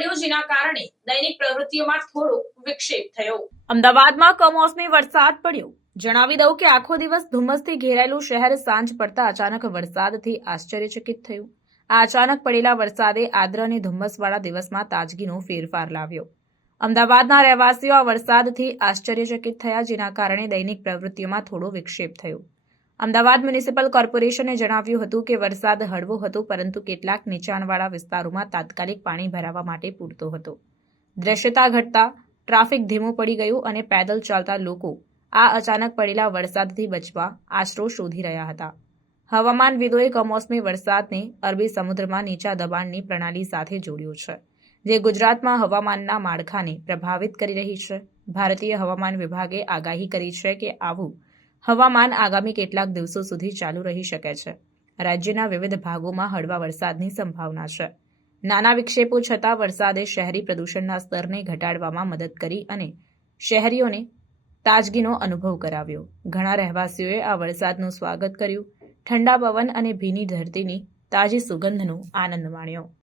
પડ્યો, જેના કારણે દૈનિક પ્રવૃત્તિઓમાં થોડો વિક્ષેપ થયો। અમદાવાદમાં કમોસમી વરસાદ પડ્યો। જણાવી દઉં કે આખો દિવસ ધુમ્મસથી ઘેરાયેલું શહેર સાંજ પડતા અચાનક વરસાદથી આશ્ચર્યચકિત થયું। આ અચાનક પડેલા વરસાદે આર્દ્ર અને ધુમ્મસવાળા દિવસમાં તાજગીનો ફેરફાર લાવ્યો। અમદાવાદના રહેવાસીઓ આ વરસાદથી આશ્ચર્યચકિત થયા, જેના કારણે દૈનિક પ્રવૃત્તિઓમાં થોડો વિક્ષેપ થયો। અમદાવાદ મ્યુનિસિપલ કોર્પોરેશને જણાવ્યું હતું કે વરસાદ હળવો હતો, પરંતુ કેટલાક નીચાણવાળા વિસ્તારોમાં તાત્કાલિક પાણી ભરાવા માટે પૂરતો હતો। દ્રશ્યતા ઘટતા ટ્રાફિક ધીમું પડી ગયું અને પેદલ ચાલતા લોકો આ અચાનક પડેલા વરસાદથી બચવા આશરો શોધી રહ્યા હતા। હવામાનવિદોએ કમોસમી વરસાદને અરબી સમુદ્રમાં નીચા દબાણની પ્રણાલી સાથે જોડ્યો છે, જે ગુજરાતમાં હવામાનના માળખાને પ્રભાવિત કરી રહી છે। ભારતીય હવામાન વિભાગે આગાહી કરી છે કે આવું હવામાન આગામી કેટલાક દિવસો સુધી ચાલુ રહી શકે છે। રાજ્યના વિવિધ ભાગોમાં હળવા વરસાદની સંભાવના છે। નાના વિક્ષેપો છતાં વરસાદે શહેરી પ્રદૂષણના સ્તરને ઘટાડવામાં મદદ કરી અને શહેરીઓને તાજગીનો અનુભવ કરાવ્યો। ઘણા રહેવાસીઓએ આ વરસાદનું સ્વાગત કર્યું, ઠંડા પવન અને ભીની ધરતીની તાજી સુગંધનો આનંદ માણ્યો।